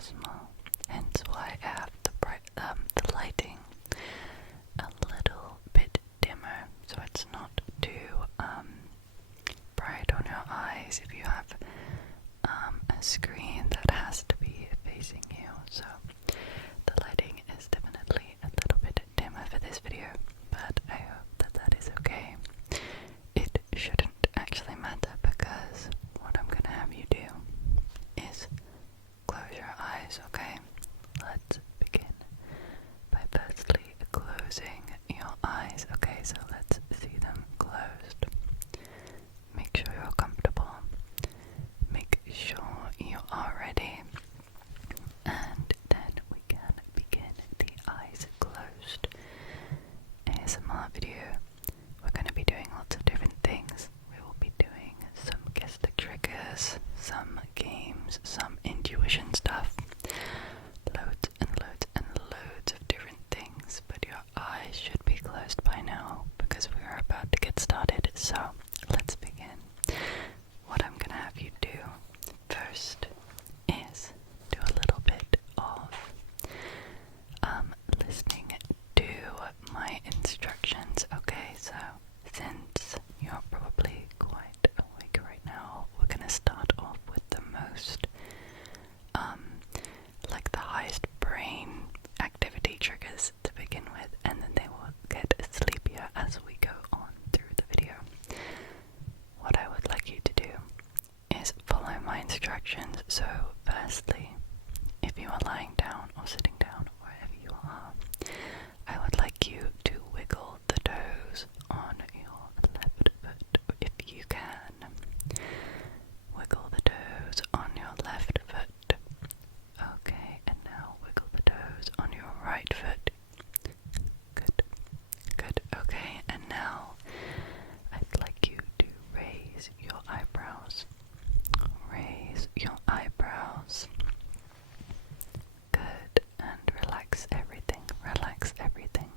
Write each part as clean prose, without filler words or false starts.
ASMR, hence why I have the lighting a little bit dimmer, so it's not too bright on your eyes if you have a screen that has to be facing you. So the lighting is definitely a little bit dimmer for this video, but I hope that that is okay. It shouldn't actually matter, because what I'm gonna have you do is close your eyes, okay? Let's begin by firstly closing your eyes, okay? So let's see them closed. Make sure you're comfortable. Make sure you are ready. And then we can begin the eyes closed ASMR video. We're going to be doing lots of different things. We will be doing some guest triggers, some games, some intuition stuff, loads and loads and loads of different things, but your eyes should be closed by now because we are about to get started. So let's begin. What I'm going to have you do first is do a little bit of listening to my instructions, okay? So since you're probably quite awake right now, we're gonna start off with the most like the highest brain activity triggers to begin with, and then they will get sleepier as we go on through the video. What I would like you to do is follow my instructions. So firstly, if you are lying down or sitting down, wherever you are, I would like you to wiggle the toes on your left foot if you can. Wiggle the toes on your left foot. Okay, and now wiggle the toes on your right foot. Good, good. Okay, and now I'd like you to raise your eyebrows. Raise your eyebrows. Good, and relax everything. Relax everything.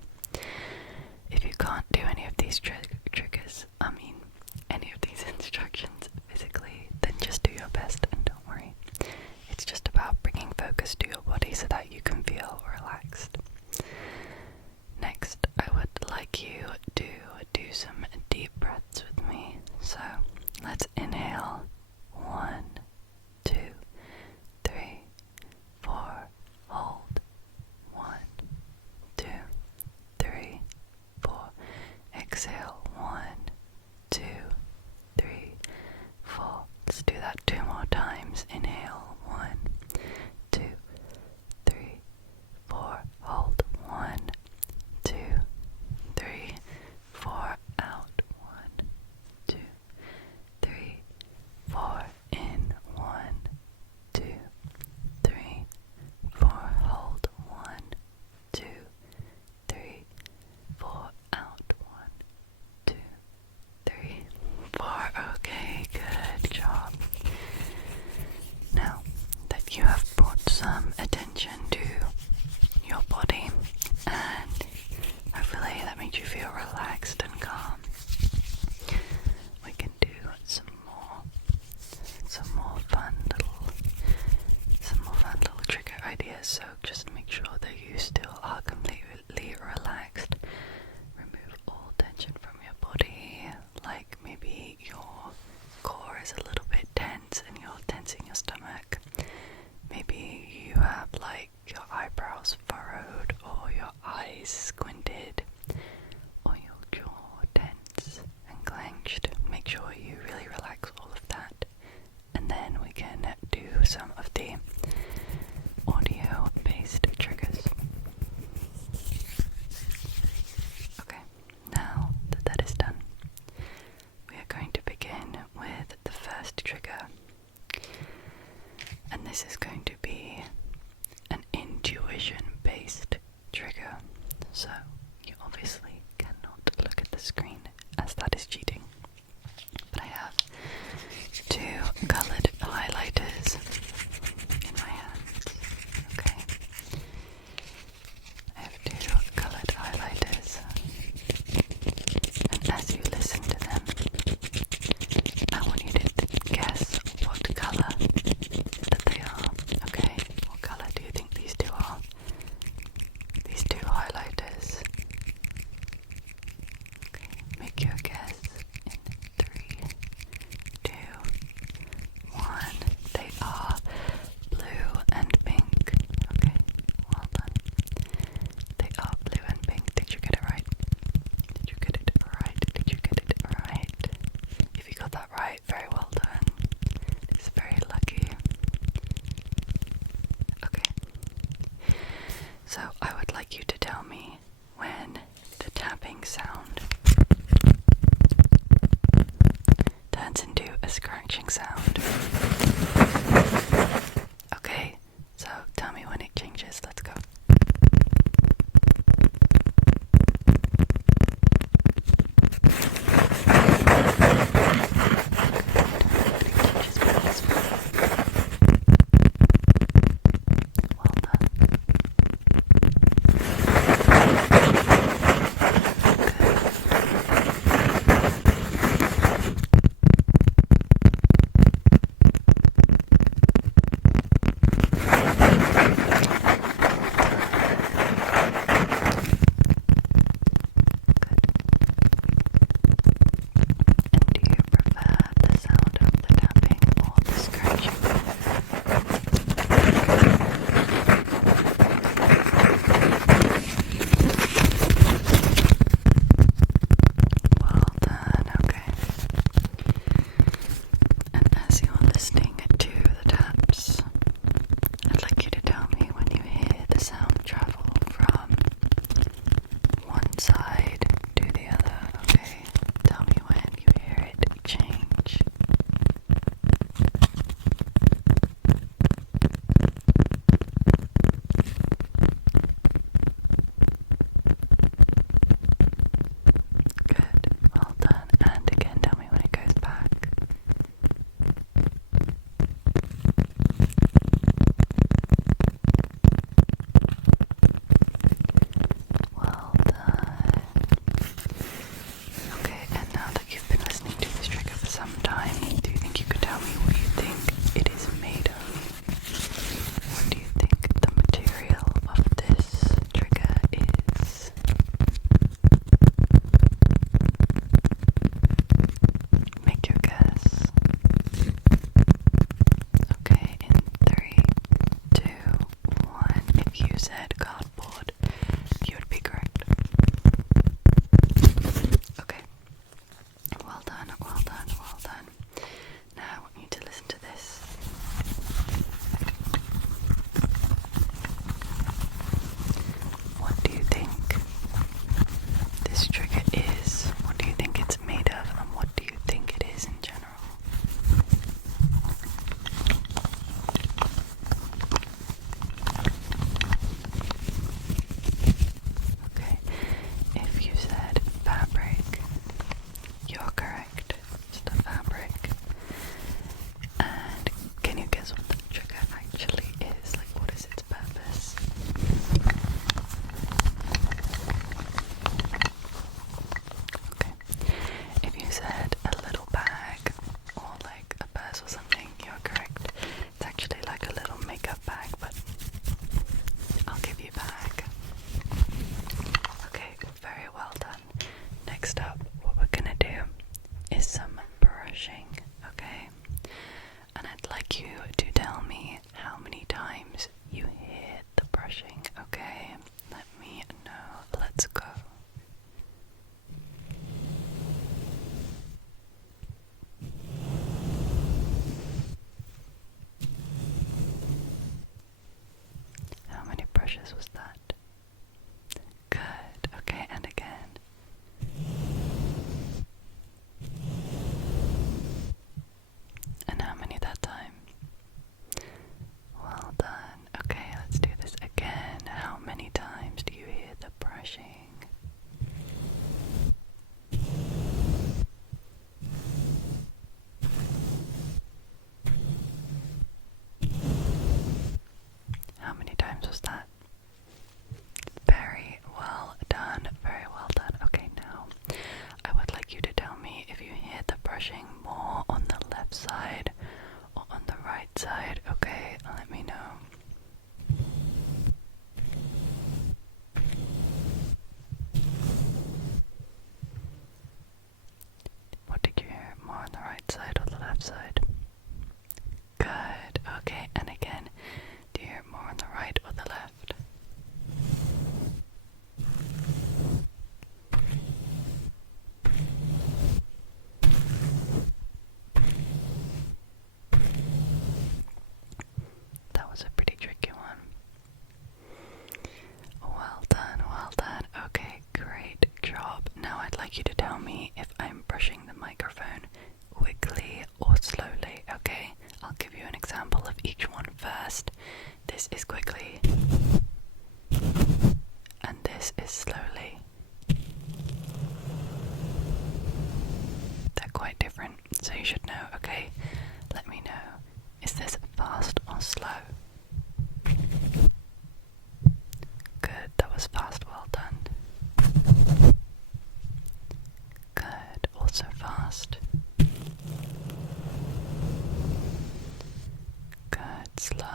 If you can't do any of these triggers, any of these instructions physically, then just do your best and don't worry. It's just about bringing focus to your body so that you can feel relaxed. Next, I would like you to do some deep breaths with me. So let's inhale. 1, 2, 3, 4. Hold. 1, 2, 3, 4. Exhale. 1, 2, 3, 4. Let's do that 2 more times. Inhale. 1, 2, 3, 4. Hold. 1, 2, 3, 4. Out. 1, 2, 3, 4. In. 1, 2, 3, 4. Hold. 1, 2, 3, 4. Out. 1, 2, 3, 4. Okay, good job. Now that you have brought some attention to your body, and hopefully that makes you feel relaxed and calm, we can do some more fun little trigger ideas. So just make sure that you still are completely relaxed. Remove all tension from your body, like maybe your core is a little bit tense and you're tensing your stomach. Maybe you have like your eyebrows furrowed or your eyes squinted or your jaw tense and clenched. Make sure you really relax all of that, and then we can do some of the audio-based like you to tell me when the tapping sound turns into a scratching sound. Okay, so tell me when it changes. Let's go. Was that? Good. Okay, and again. And how many that time? Well done. Okay, let's do this again. How many times do you hear the brushing? How many times was that? this is quickly, and this is slowly. They're quite different, so you should know. Okay, let me know. Is this fast or slow? Good, that was fast, well done. Good, also fast. Good, slow.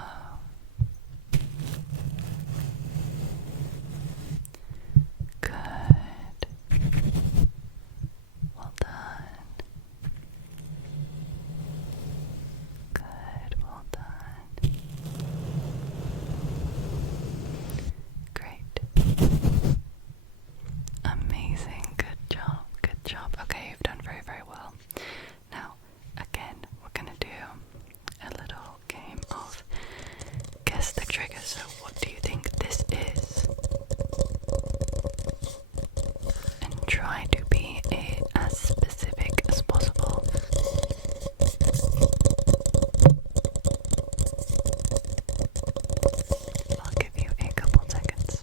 Good. Well done. Good, well done. Great. Amazing, good job, good job. Okay, you've done very, very well. Now, again, we're gonna do a little game of guess the trigger. So what do you think this is? And try to be as specific as possible. I'll give you a couple seconds.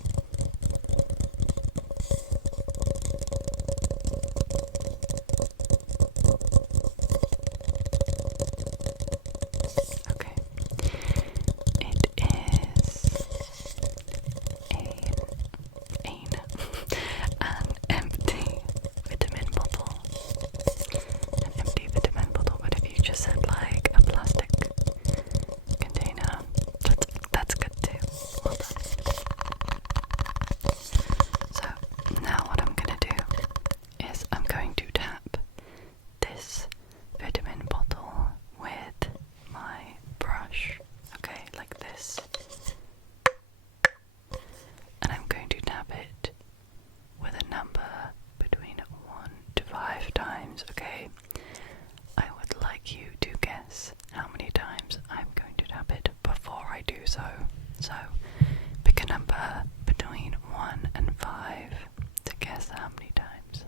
Okay. It is an empty vitamin bottle. An empty vitamin bottle, but if you just said like a plastic container, that's good too. Well done. So now what I'm gonna do is I'm going to tap this vitamin bottle with my brush. Okay, like this. And I'm going to tap it with a number between 1 to 5 times, okay? I would like you to guess how many times I'm going to tap it before I do so. So, pick a number between 1 and 5 to guess how many times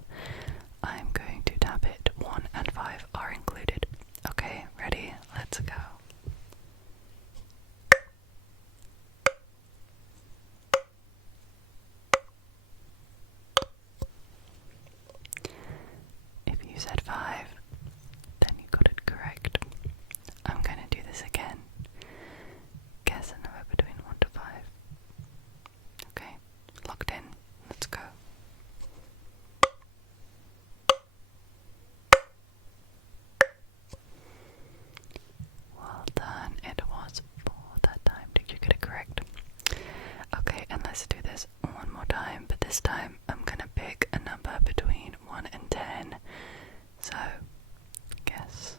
I'm going to tap it. 1 and 5 are included. Okay, ready? Let's go. If you said 5, then you got it correct. I'm going to do this again. Guess a number between 1 to 5. Okay, locked in. Let's go. Well done. It was 4 that time. Did you get it correct? Okay, and let's do this one more time, but this time I'm gonna pick a number between 1 and 10. So, guess.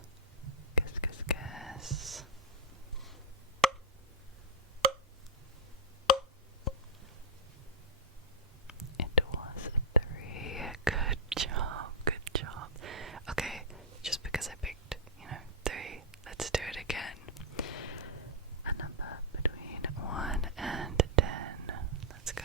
It was 3. Good job, good job. Okay, just because I picked, 3, let's do it again. A number between 1 and 10. Let's go.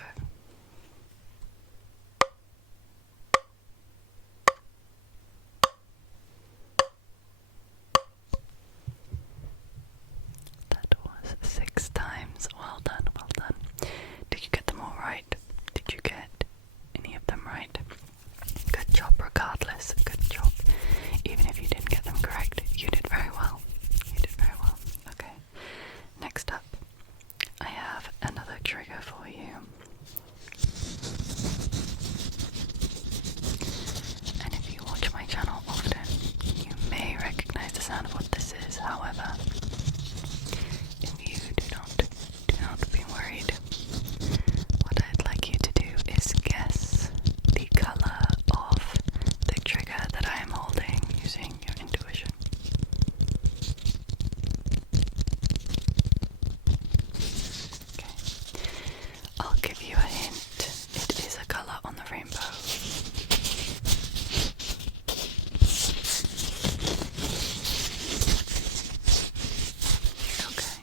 That was 6 times. Well done, well done. Did you get them all right? Did you get any of them right? Good job regardless. Good job. Even if you didn't get them correct, you did very well. You did very well. Okay. Next up, I have another trigger for you. And if you watch my channel often, you may recognize the sound of what this is. However, if you do not be worried. What I'd like you to do is guess the color of the trigger that I am holding using your intuition. Okay. I'll give you a hint. It is a color on the rainbow. Okay.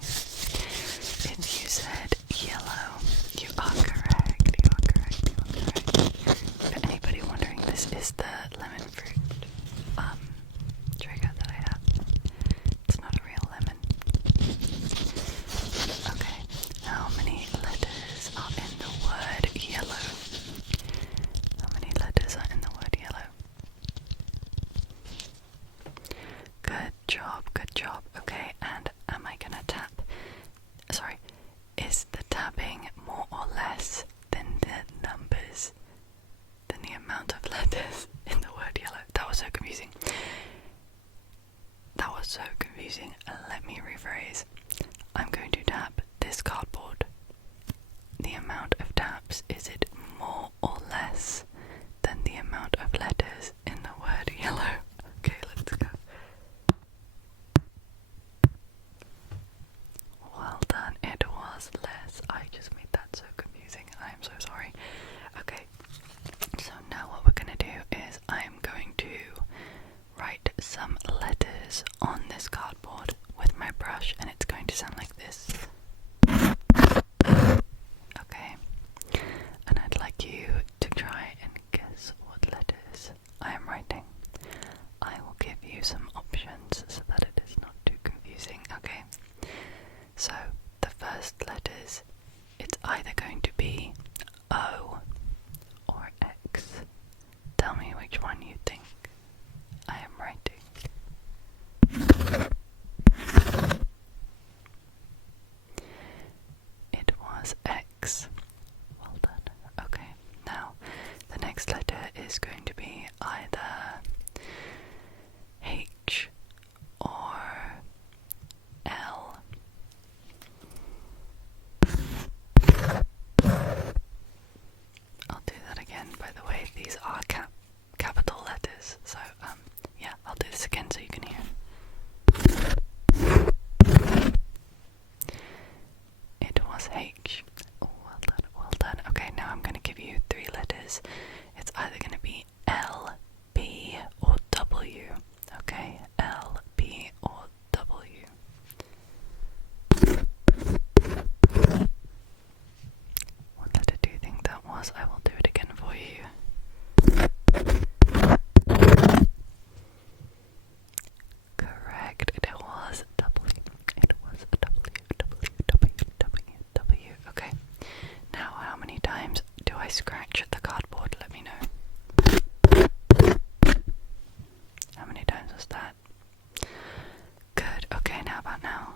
If you said yellow, you are correct. You are correct. For anybody wondering, this is the lemon fruit trigger that I have. It's not a real lemon. Okay. perhaps is it more or less than the amount of letters in the word yellow? Okay, let's go. Well done, it was less. I just made that so confusing. I'm so sorry. Okay, so now what we're gonna do is I'm going to write some letters on this cardboard with my brush, and it's going to sound like this. Okay, and I'd like you to try and guess what letters I am writing. I will give you some options so that it is not too confusing. Okay, so the first letters, it's either going to be O or X. Tell me which one you think I am writing. It was X. Well done. Okay, now the next letter is going to be either H or L. I'll do that again. By the way, these are capital letters, so yeah, I'll do this again so you can hear. It was H. Oh, well done, well done. Okay, now I'm going to give you three letters. It's either going to be L, B, or W. Okay, L, B, or W. What letter do you think that was? I will do it again for you. Correct, it was W. It was W, W, W, W, W. Okay, now how many times do I scratch the cardboard? Let me know. How many times was that? Good, okay, now about now.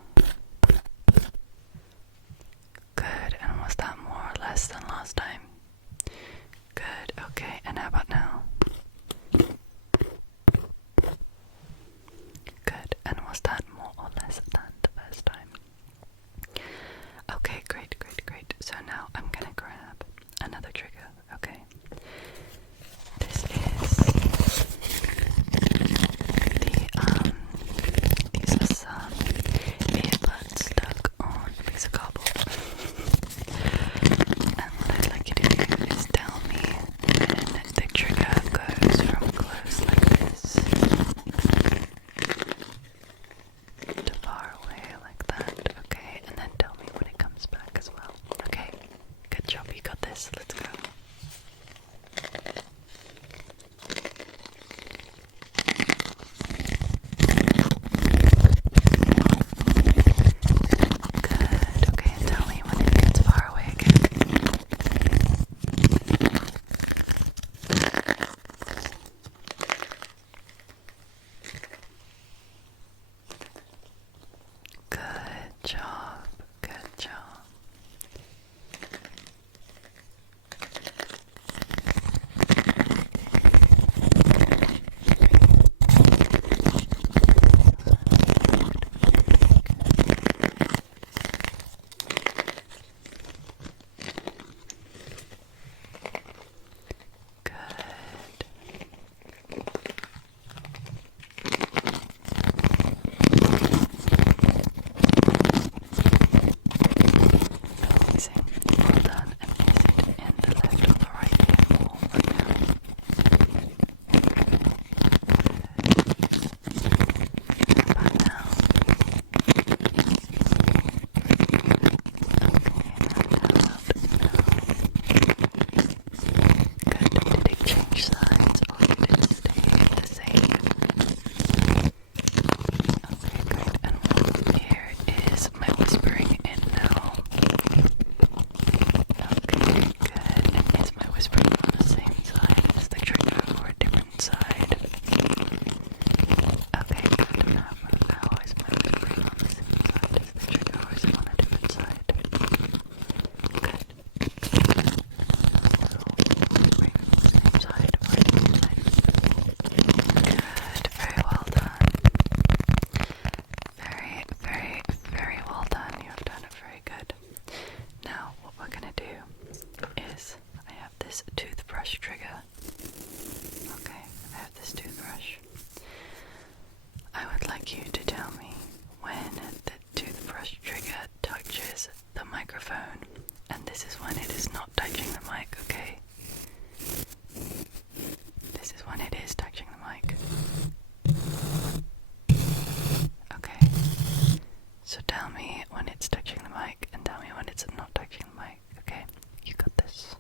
Good, and was that more or less than last time? Good, okay, and how about now? Good, and was that more or less than the first time? Okay, great, great, great. So now I'm gonna grab another trigger, okay? This is these are some earbuds stuck on a piece of cardboard. And what I'd like you to do is tell me when the trigger goes from close like this to far away like that, okay? And then tell me when it comes back as well, okay? Good job, you got this, let's go. Good, okay, and tell me when it gets far away again. Good job, good job. Amazing. Well done. And is it in the left or the right ear hole right now? About now. Good. Did it change sides or did it stay the same? Okay, great. And what ear is my whispering in now? Okay, good. And is my whispering on the same side as the trigger or a different side? Okay, good. How is my whispering on the same side as the trigger or is it on a different side? Good. Whispering on the same side or a different side? Good, very well done. Very, very, very well done. You have done it very good. Now, what we're going to do is is I have this toothbrush trigger. Okay, I have this toothbrush. I would like you to tell me when the toothbrush trigger touches the microphone, and this is when it is not touching the mic, okay? This is when it is touching the mic. Okay, so tell me when it's touching the mic and tell me when it's not touching the mic, okay? You got this.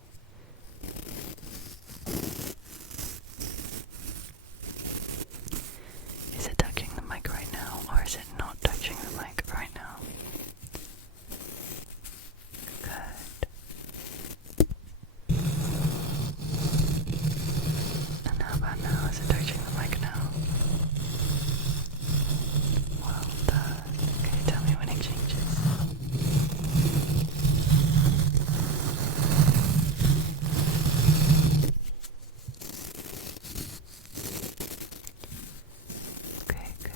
Is it touching the mic right now, or is it not touching the mic right now? Good. And how about now? Is it touching the mic now? Well done. Okay, tell me when it changes. Okay, good.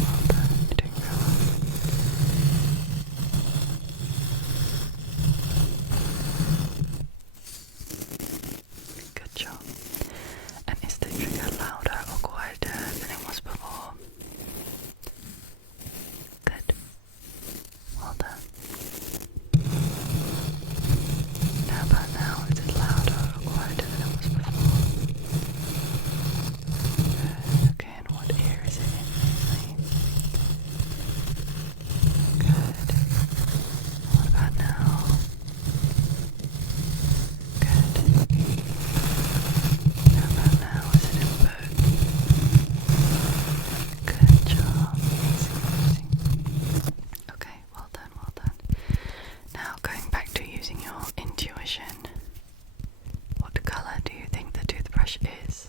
Well done, you're doing very well. Good job. And is the trigger louder or quieter than it was before? Good. Well done. How about now? Is it louder or quieter than it was before? Good. Okay, and what ear is it in mainly? Good. What about now? Good. How about now? Is it in both? Good job. Amazing, amazing. Okay, well done, well done. Now going back to using your intuition, what colour do you think the toothbrush is?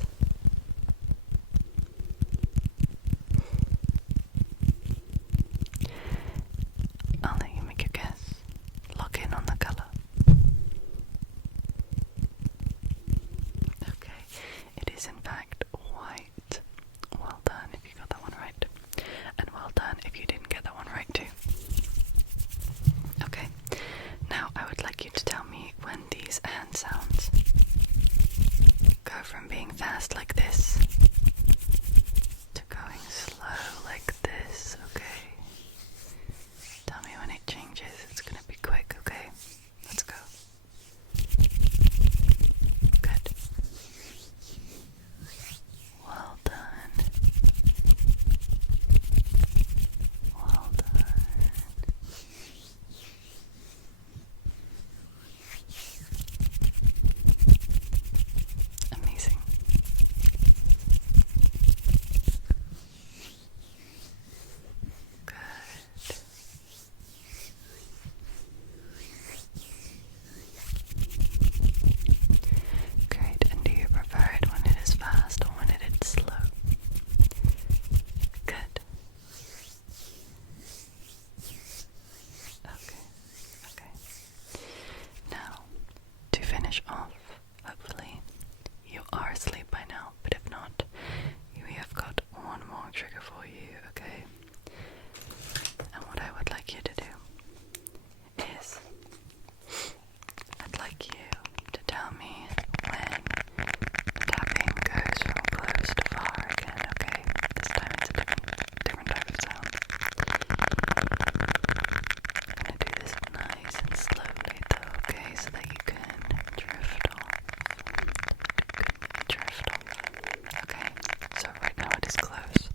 I'll let you make a guess. Lock in on the colour. Okay, it is in fact white. Well done if you got that one right. And well done if you didn't get that one right too. Okay, now I would like you to tell me when these hand sounds go from being fast like this to going slow like this, okay? Tell me when it changes. It's gonna be quick, okay? Let's go. Good. Well done. Well done. Amazing. Good. Great, and do you prefer it when it is fast or when it is slow? Good. Okay. Now, to finish off, hopefully you are asleep by now, but if not, we have got one more trigger for you, okay? And what I would like you to do is, I'd like you to tell me when tapping goes from close to far again, okay? This time it's a different type of sound. I'm gonna do this nice and slowly though, okay? So that you can drift off. Okay, so right now it is close.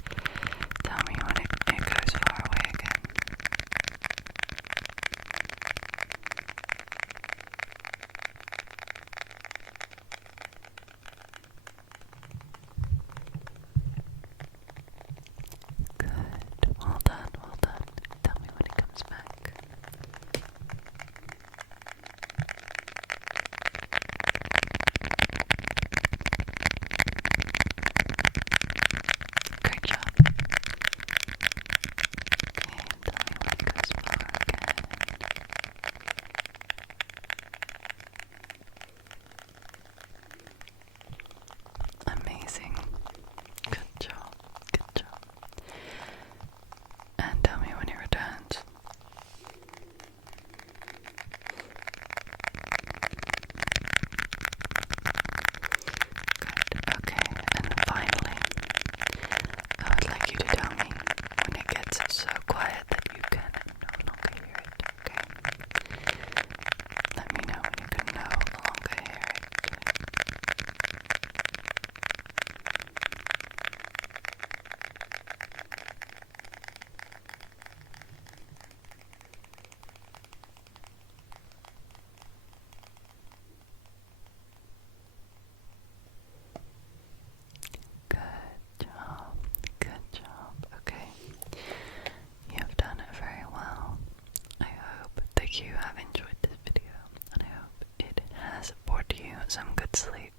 some good sleep.